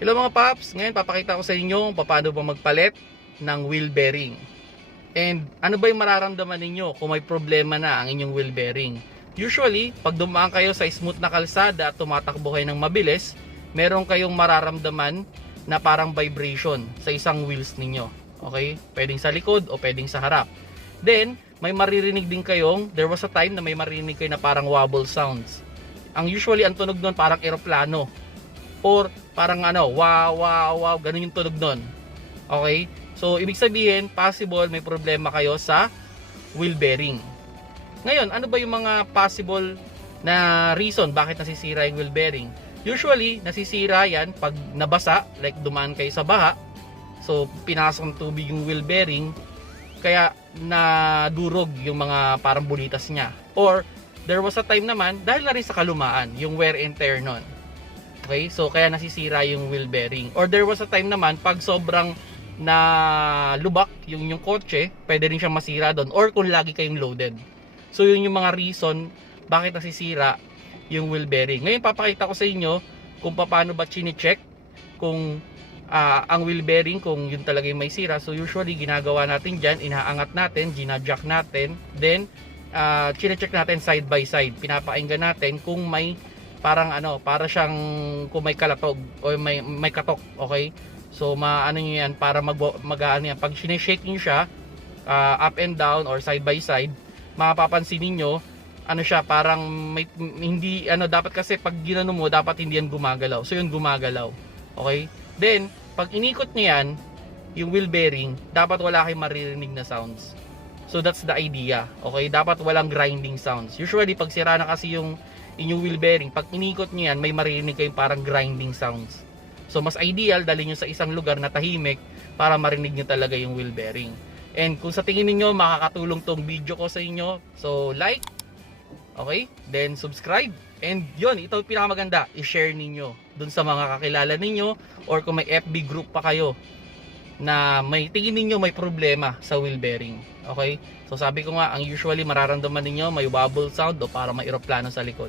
Hello mga paps, ngayon papakita ko sa inyo paano ba magpalit ng wheel bearing. And ano ba yung mararamdaman ninyo kung may problema na ang inyong wheel bearing. Usually, pag dumaan kayo sa smooth na kalsada at tumatakbo kayo ng mabilis, meron kayong mararamdaman na parang vibration sa isang wheels ninyo. Okay? Pwedeng sa likod o pwedeng sa harap. Then, may maririnig din kayong, there was a time na may maririnig kayo na parang wobble sounds. Usually, ang tunog doon parang eroplano. Or parang wow, wow, wow, ganun yung tunog nun. Okay? So, ibig sabihin, possible may problema kayo sa wheel bearing. Ngayon, ano ba yung mga possible na reason bakit nasisira yung wheel bearing? Usually, nasisira yan pag nabasa, like dumaan kayo sa baha. So, pinasok ng tubig yung wheel bearing, kaya nadurog yung mga parang bulitas niya. Or, there was a time naman, dahil na rin sa kalumaan, yung wear and tear nun. Okay, so kaya nasisira yung wheel bearing. Or there was a time naman pag sobrang na lubak yung kotse, pwede rin siyang masira doon. Or kung lagi kayong loaded. So yun yung mga reason bakit nasisira yung wheel bearing. Ngayon papakita ko sa inyo kung paano ba chine-check kung ang wheel bearing kung yun talaga yung may sira. So usually ginagawa natin dyan, inaangat natin, gina-jack natin, then chine-check natin side by side. Pinapainggan natin kung may parang para siyang kung may kalatog o may katok, okay? So maano niyo yan para mag-ano yan. Pag sineshake niyo siya up and down or side by side, mapapansin niyo siya parang may, hindi dapat kasi pag ginano mo dapat hindi yan gumagalaw. So yun gumagalaw. Okay? Then pag inikot niyo yan, yung wheel bearing, dapat wala kayong maririnig na sounds. So that's the idea. Okay? Dapat walang grinding sounds. Usually pag sira na kasi yung inyong wheel bearing, pag inikot nyo yan, may maririnig kayong parang grinding sounds. So mas ideal, dalhin nyo sa isang lugar na tahimik para marinig nyo talaga yung wheel bearing. And kung sa tingin niyo makakatulong tong video ko sa inyo, so like, okay, then subscribe. And yun, ito yung pinakamaganda, i-share ninyo dun sa mga kakilala ninyo, or kung may FB group pa kayo na may tingin ninyo may problema sa wheel bearing. Okay? So sabi ko nga, ang usually mararamdaman ninyo may wobble sound o para may eroplano sa likod.